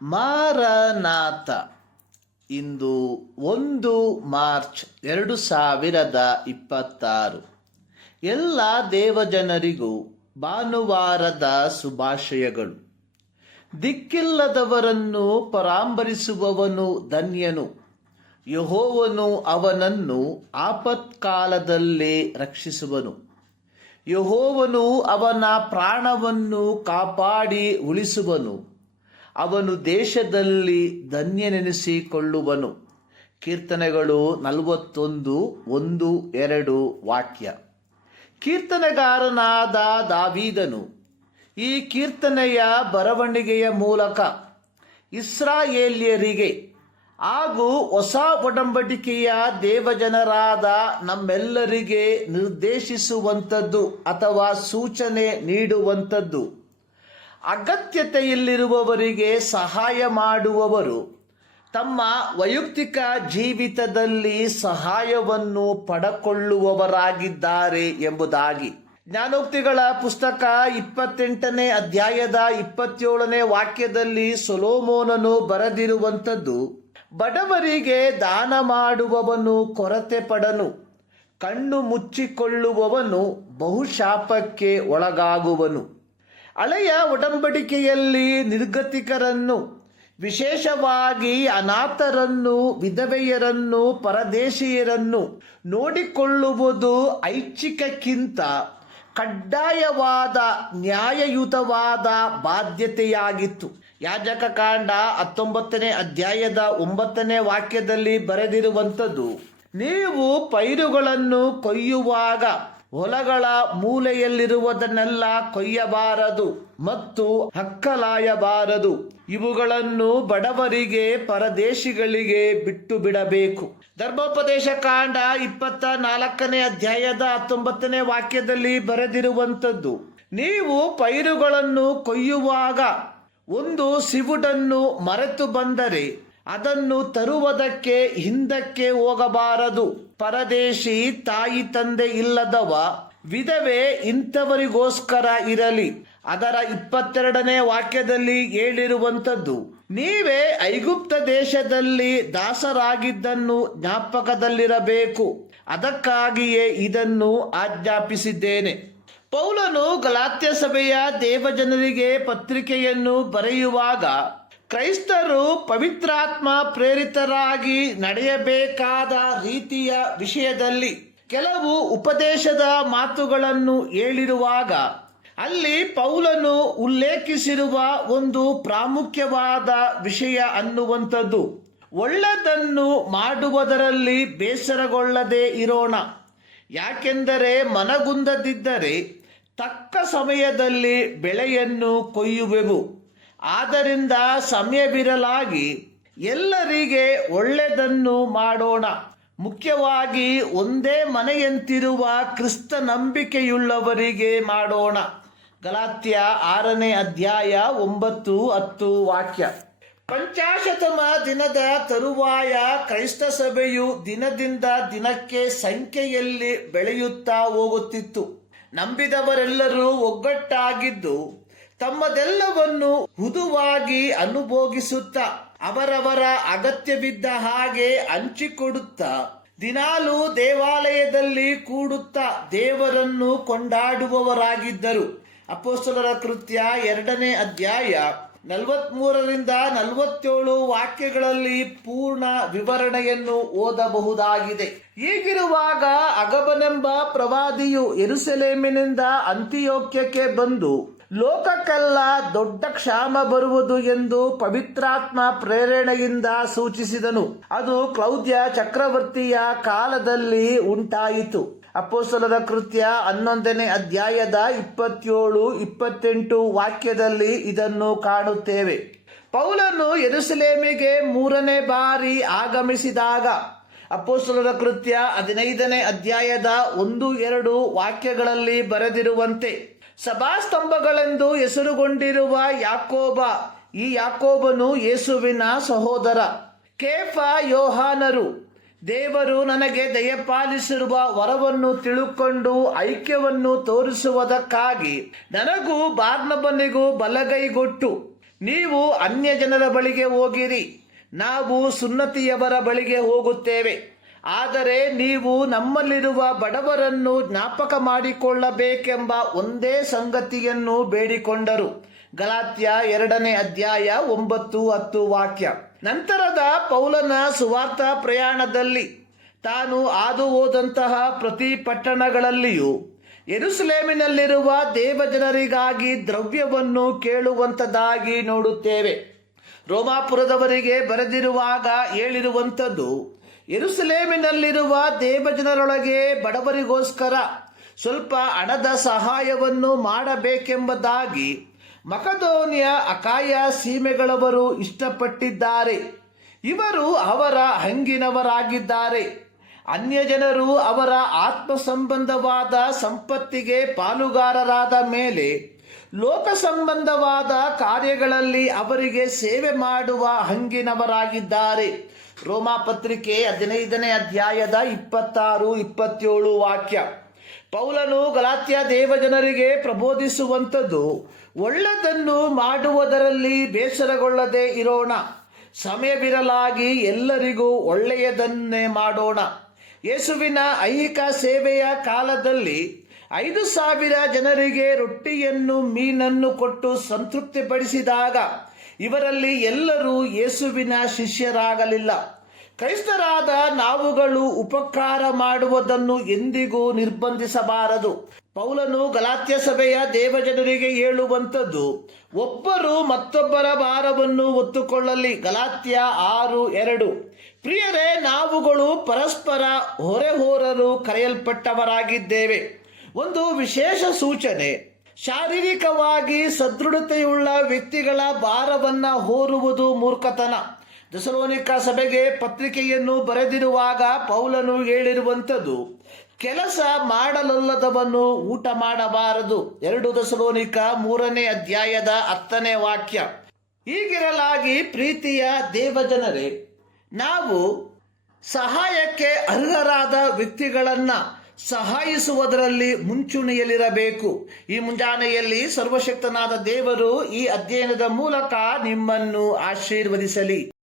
Maranatha. ಇಂದು 1 March 2026. ಎಲ್ಲ ದೇವಜನರಿಗೂ ಭಾನುವಾರದ ಶುಭಾಶಯಗಳು. ದಿಕ್ಕಿಲ್ಲದವರನ್ನು ಪರಾಂಬರಿಸುವವನು ಧನ್ಯನು. ಯೆಹೋವನು ಅವನನ್ನು ಆಪತ್ಕಾಲದಲ್ಲೇ ರಕ್ಷಿಸುವನು. ಯೆಹೋವನು ಅವನ ಪ್ರಾಣವನ್ನು ಕಾಪಾಡಿ ಉಳಿಸುವನು. ಅವನು ದೇಶದಲ್ಲಿ ಧನ್ಯನೆನಿಸಿಕೊಳ್ಳುವನು. ಕೀರ್ತನೆಗಳು 41:1-2 ವಾಕ್ಯ. ಕೀರ್ತನೆಗಾರನಾದ ದಾವೀದನು ಈ ಕೀರ್ತನೆಯ ಬರವಣಿಗೆಯ ಮೂಲಕ ಇಸ್ರಾಯೇಲ್ಯರಿಗೆ ಹಾಗೂ ಹೊಸ ಒಡಂಬಡಿಕೆಯ ದೇವಜನರಾದ ನಮ್ಮೆಲ್ಲರಿಗೆ ನಿರ್ದೇಶಿಸುವಂಥದ್ದು ಅಥವಾ ಸೂಚನೆ ನೀಡುವಂಥದ್ದು. ಅಗತ್ಯತೆಯಲ್ಲಿರುವವರಿಗೆ ಸಹಾಯ ಮಾಡುವವರು ತಮ್ಮ ವೈಯಕ್ತಿಕ ಜೀವಿತದಲ್ಲಿ ಸಹಾಯವನ್ನು ಪಡೆದುಕೊಳ್ಳುವವರಾಗಿದ್ದಾರೆ ಎಂಬುದಾಗಿ. ಜ್ಞಾನೋಕ್ತಿಗಳ ಪುಸ್ತಕ 28ನೇ ಅಧ್ಯಾಯದ 27ನೇ ವಾಕ್ಯದಲ್ಲಿ ಸೊಲೊಮೋನನು ಬರೆದಿರುವಂಥದ್ದು, ಬಡವರಿಗೆ ದಾನ ಮಾಡುವವನು ಕೊರತೆ ಪಡನು, ಕಣ್ಣು ಮುಚ್ಚಿಕೊಳ್ಳುವವನು ಬಹುಶಾಪಕ್ಕೆ ಒಳಗಾಗುವನು. ಹಳೆಯ ಒಡಂಬಡಿಕೆಯಲ್ಲಿ ನಿರ್ಗತಿಕರನ್ನು, ವಿಶೇಷವಾಗಿ ಅನಾಥರನ್ನು, ವಿಧವೆಯರನ್ನು, ಪರದೇಶಿಯರನ್ನು ನೋಡಿಕೊಳ್ಳುವುದು ಐಚ್ಛಿಕಕ್ಕಿಂತ ಕಡ್ಡಾಯವಾದ ನ್ಯಾಯಯುತವಾದ ಬಾಧ್ಯತೆಯಾಗಿತ್ತು. ಯಾಜಕ ಕಾಂಡ 19ನೇ ಅಧ್ಯಾಯದ 9ನೇ ವಾಕ್ಯದಲ್ಲಿ ಬರೆದಿರುವಂಥದ್ದು, ನೀವು ಪೈರುಗಳನ್ನು ಕೊಯ್ಯುವಾಗ ಹೊಲಗಳ ಮೂಲೆಯಲ್ಲಿರುವುದನ್ನೆಲ್ಲ ಕೊಯ್ಯಬಾರದು ಮತ್ತು ಹಕ್ಕಲಾಯಬಾರದು. ಇವುಗಳನ್ನು ಬಡವರಿಗೆ, ಪರದೇಶಿಗಳಿಗೆ ಬಿಟ್ಟು ಬಿಡಬೇಕು. ಧರ್ಮೋಪದೇಶ ಕಾಂಡ 24ನೇ ಅಧ್ಯಾಯದ 19ನೇ ವಾಕ್ಯದಲ್ಲಿ ಬರೆದಿರುವಂಥದ್ದು, ನೀವು ಪೈರುಗಳನ್ನು ಕೊಯ್ಯುವಾಗ ಒಂದು ಸಿವುಡನ್ನು ಮರೆತು ಬಂದರೆ ಅದನ್ನು ತರುವುದಕ್ಕೆ ಹಿಂದಕ್ಕೆ ಹೋಗಬಾರದು. ಪರದೇಶಿ, ತಾಯಿ ತಂದೆ ಇಲ್ಲದವ, ವಿಧವೆ ಇಂಥವರಿಗೋಸ್ಕರ ಇರಲಿ. ಅದರ 22ನೇ ವಾಕ್ಯದಲ್ಲಿ ಹೇಳಿರುವಂಥದ್ದು, ನೀವೇ ಐಗುಪ್ತ ದೇಶದಲ್ಲಿ ದಾಸರಾಗಿದ್ದನ್ನು ಜ್ಞಾಪಕದಲ್ಲಿರಬೇಕು, ಅದಕ್ಕಾಗಿಯೇ ಇದನ್ನು ಆಜ್ಞಾಪಿಸಿದ್ದೇನೆ. ಪೌಲನು ಗಲಾತ್ಯ ಸಭೆಯ ದೇವಜನರಿಗೆ ಪತ್ರಿಕೆಯನ್ನು ಬರೆಯುವಾಗ ಕ್ರೈಸ್ತರು ಪವಿತ್ರಾತ್ಮ ಪ್ರೇರಿತರಾಗಿ ನಡೆಯಬೇಕಾದ ರೀತಿಯ ವಿಷಯದಲ್ಲಿ ಕೆಲವು ಉಪದೇಶದ ಮಾತುಗಳನ್ನು ಹೇಳಿರುವಾಗ ಅಲ್ಲಿ ಪೌಲನು ಉಲ್ಲೇಖಿಸಿರುವ ಒಂದು ಪ್ರಾಮುಖ್ಯವಾದ ವಿಷಯ ಅನ್ನುವಂಥದ್ದು, ಒಳ್ಳೆಯದನ್ನು ಮಾಡುವುದರಲ್ಲಿ ಬೇಸರಗೊಳ್ಳದೆ ಇರೋಣ. ಯಾಕೆಂದರೆ ಮನಗುಂದದಿದ್ದರೆ ತಕ್ಕ ಸಮಯದಲ್ಲಿ ಬೆಳೆಯನ್ನು ಕೊಯ್ಯುವೆವು. ಆದ್ದರಿಂದ ಸಮಯವಿರಲಾಗಿ ಎಲ್ಲರಿಗೆ ಒಳ್ಳೆಯದನ್ನು ಮಾಡೋಣ. ಮುಖ್ಯವಾಗಿ ಒಂದೇ ಮನೆಯಂತಿರುವ ಕ್ರಿಸ್ತ ನಂಬಿಕೆಯುಳ್ಳವರಿಗೆ ಮಾಡೋಣ. ಗಲಾತ್ಯ 6ನೇ ಅಧ್ಯಾಯ 9-10 ವಾಕ್ಯ. ಪಂಚಾಶತಮ ದಿನದ ತರುವಾಯ ಕ್ರೈಸ್ತ ಸಭೆಯು ದಿನದಿಂದ ದಿನಕ್ಕೆ ಸಂಖ್ಯೆಯಲ್ಲಿ ಬೆಳೆಯುತ್ತಾ ಹೋಗುತ್ತಿತ್ತು. ನಂಬಿದವರೆಲ್ಲರೂ ಒಗ್ಗಟ್ಟಾಗಿದ್ದು ತಮ್ಮದೆಲ್ಲವನ್ನು ಹುದುವಾಗಿ ಅನುಭೋಗಿಸುತ್ತಾ ಅವರವರ ಅಗತ್ಯವಿದ್ದ ಹಾಗೆ ಹಂಚಿಕೊಡುತ್ತಾ ದಿನಾಲೂ ದೇವಾಲಯದಲ್ಲಿ ಕೂಡುತ್ತಾ ದೇವರನ್ನು ಕೊಂಡಾಡುವವರಾಗಿದ್ದರು. ಅಪೊಸ್ತಲರ ಕೃತ್ಯ 2ನೇ ಅಧ್ಯಾಯ 43-47 ವಾಕ್ಯಗಳಲ್ಲಿ ಪೂರ್ಣ ವಿವರಣೆಯನ್ನು ಓದಬಹುದಾಗಿದೆ. ಹೀಗಿರುವಾಗ ಅಗಬನೆಂಬ ಪ್ರವಾದಿಯು ಯೆರೂಸಲೇಮಿನಿಂದ ಅಂತಿಯೋಕ್ಯಕ್ಕೆ ಬಂದು ಲೋಕಕ್ಕೆಲ್ಲ ದೊಡ್ಡ ಕ್ಷಾಮ ಬರುವುದು ಎಂದು ಪವಿತ್ರಾತ್ಮ ಪ್ರೇರಣೆಯಿಂದ ಸೂಚಿಸಿದನು. ಅದು ಕ್ಲೌದ್ಯ ಚಕ್ರವರ್ತಿಯ ಕಾಲದಲ್ಲಿ ಉಂಟಾಯಿತು. ಅಪೊಸ್ತಲರ ಕೃತ್ಯ 11ನೇ ಅಧ್ಯಾಯದ 27-28 ವಾಕ್ಯದಲ್ಲಿ ಇದನ್ನು ಕಾಣುತ್ತೇವೆ. ಪೌಲನು ಯೆರೂಸಲೇಮಿಗೆ 3ನೇ ಬಾರಿ ಆಗಮಿಸಿದಾಗ ಅಪೊಸ್ತಲರ ಕೃತ್ಯ 15ನೇ ಅಧ್ಯಾಯದ 1-2 ವಾಕ್ಯಗಳಲ್ಲಿ ಬರೆದಿರುವಂತೆ ಸಭಾಸ್ತಂಭಗಳೆಂದು ಹೆಸರುಗೊಂಡಿರುವ ಯಾಕೋಬ, ಈ ಯಾಕೋಬನು ಯೇಸುವಿನ ಸಹೋದರ, ಕೇಫ, ಯೋಹಾನರು ದೇವರು ನನಗೆ ದಯಪಾಲಿಸಿರುವ ವರವನ್ನು ತಿಳುಕೊಂಡು ಐಕ್ಯವನ್ನು ತೋರಿಸುವುದಕ್ಕಾಗಿ ನನಗೂ ಬಾರ್ನಬನಿಗೂ ಬಲಗೈಗೊಟ್ಟು ನೀವು ಅನ್ಯ ಜನರ ಬಳಿಗೆ ಹೋಗಿರಿ, ನಾವು ಸುನ್ನತಿಯವರ ಬಳಿಗೆ ಹೋಗುತ್ತೇವೆ. ಆದರೆ ನೀವು ನಮ್ಮಲ್ಲಿರುವ ಬಡವರನ್ನು ಜ್ಞಾಪಕ ಮಾಡಿಕೊಳ್ಳಬೇಕೆಂಬ ಒಂದೇ ಸಂಗತಿಯನ್ನು ಬೇಡಿಕೊಂಡರು. ಗಲಾತ್ಯ 2ನೇ ಅಧ್ಯಾಯ 9-10 ವಾಕ್ಯ. ನಂತರದ ಪೌಲನ ಸುವಾರ್ಥ ಪ್ರಯಾಣದಲ್ಲಿ ತಾನು ಹಾದು ಹೋದಂತಹ ಪ್ರತಿ ಪಟ್ಟಣಗಳಲ್ಲಿಯೂ ಯೆರೂಸಲೇಮಿನಲ್ಲಿರುವ ದೇವಜನರಿಗಾಗಿ ದ್ರವ್ಯವನ್ನು ಕೇಳುವಂಥದ್ದಾಗಿ ನೋಡುತ್ತೇವೆ. ರೋಮಾಪುರದವರಿಗೆ ಬರೆದಿರುವಾಗ ಹೇಳಿರುವಂಥದ್ದು, ಯೆರೂಸಲೇಮಿನಲ್ಲಿರುವ ದೇವಜನರೊಳಗೆ ಬಡವರಿಗೋಸ್ಕರ ಸ್ವಲ್ಪ ಹಣದ ಸಹಾಯವನ್ನು ಮಾಡಬೇಕೆಂಬುದಾಗಿ ಮಕದೋನಿಯ ಅಕಾಯ ಸೀಮೆಗಳವರು ಇಷ್ಟಪಟ್ಟಿದ್ದಾರೆ. ಇವರು ಅವರ ಹಂಗಿನವರಾಗಿದ್ದಾರೆ. ಅನ್ಯ ಜನರು ಅವರ ಆತ್ಮ ಸಂಬಂಧವಾದ ಸಂಪತ್ತಿಗೆ ಪಾಲುಗಾರರಾದ ಮೇಲೆ ಲೋಕ ಸಂಬಂಧವಾದ ಕಾರ್ಯಗಳಲ್ಲಿ ಅವರಿಗೆ ಸೇವೆ ಮಾಡುವ ಹಂಗಿನವರಾಗಿದ್ದಾರೆ. ರೋಮಾಪತ್ರಿಕೆ 15ನೇ ಅಧ್ಯಾಯದ 26-27 ವಾಕ್ಯ. ಪೌಲನು ಗಲಾತ್ಯ ದೇವಜನರಿಗೆ ಪ್ರಬೋಧಿಸುವಂಥದ್ದು, ಒಳ್ಳೆಯದನ್ನು ಮಾಡುವುದರಲ್ಲಿ ಬೇಸರಗೊಳ್ಳದೆ ಇರೋಣ, ಸಮಯವಿರಲಾಗಿ ಎಲ್ಲರಿಗೂ ಒಳ್ಳೆಯದನ್ನೇ ಮಾಡೋಣ. ಯೇಸುವಿನ ಐಹಿಕ ಸೇವೆಯ ಕಾಲದಲ್ಲಿ 5,000 ಜನರಿಗೆ ರೊಟ್ಟಿಯನ್ನು ಮೀನನ್ನು ಕೊಟ್ಟು ಸಂತೃಪ್ತಿಪಡಿಸಿದಾಗ ಇವರಲ್ಲಿ ಎಲ್ಲರೂ ಯೇಸುವಿನ ಶಿಷ್ಯರಾಗಲಿಲ್ಲ. ಕ್ರೈಸ್ತರಾದ ನಾವುಗಳು ಉಪಕಾರ ಮಾಡುವುದನ್ನು ಎಂದಿಗೂ ನಿರ್ಬಂಧಿಸಬಾರದು. ಪೌಲನು ಗಲಾತ್ಯ ಸಭೆಯ ದೇವಜನರಿಗೆ ಹೇಳುವಂಥದ್ದು, ಒಬ್ಬರು ಮತ್ತೊಬ್ಬರ ಭಾರವನ್ನು ಹೊತ್ತುಕೊಳ್ಳಲಿ. ಗಲಾತ್ಯ 6:2. ಪ್ರಿಯರೇ, ನಾವುಗಳು ಪರಸ್ಪರ ಹೊರೆಹೋರಲು ಕರೆಯಲ್ಪಟ್ಟವರಾಗಿದ್ದೇವೆ. ಒಂದು ವಿಶೇಷ ಸೂಚನೆ, ಶಾರೀರಿಕವಾಗಿ ಸದೃಢತೆಯುಳ್ಳ ವ್ಯಕ್ತಿಗಳ ಭಾರವನ್ನ ಹೊರುವುದು ಮೂರ್ಖತನ. ಥೆಸಲೋನಿಕ ಸಭೆಗೆ ಪತ್ರಿಕೆಯನ್ನು ಬರೆದಿರುವಾಗ ಪೌಲನು ಹೇಳಿರುವಂಥದ್ದು, ಕೆಲಸ ಮಾಡಲೊಲ್ಲದವನು ಊಟ ಮಾಡಬಾರದು. 2 ಥೆಸಲೋನಿಕ 3ನೇ ಅಧ್ಯಾಯದ 10ನೇ ವಾಕ್ಯ. ಹೀಗಿರಲಾಗಿ ಪ್ರೀತಿಯ ದೇವಜನರೇ, ನಾವು ಸಹಾಯಕ್ಕೆ ಅರ್ಹರಾದ ವ್ಯಕ್ತಿಗಳನ್ನ ಸಹಾಯಿಸುವುದರಲ್ಲಿ ಮುಂಚೂಣಿಯಲ್ಲಿರಬೇಕು. ಈ ಮುಂಜಾನೆಯಲ್ಲಿ ಸರ್ವಶಕ್ತನಾದ ದೇವರು ಈ ಅಧ್ಯಯನದ ಮೂಲಕ ನಿಮ್ಮನ್ನು ಆಶೀರ್ವದಿಸಲಿ.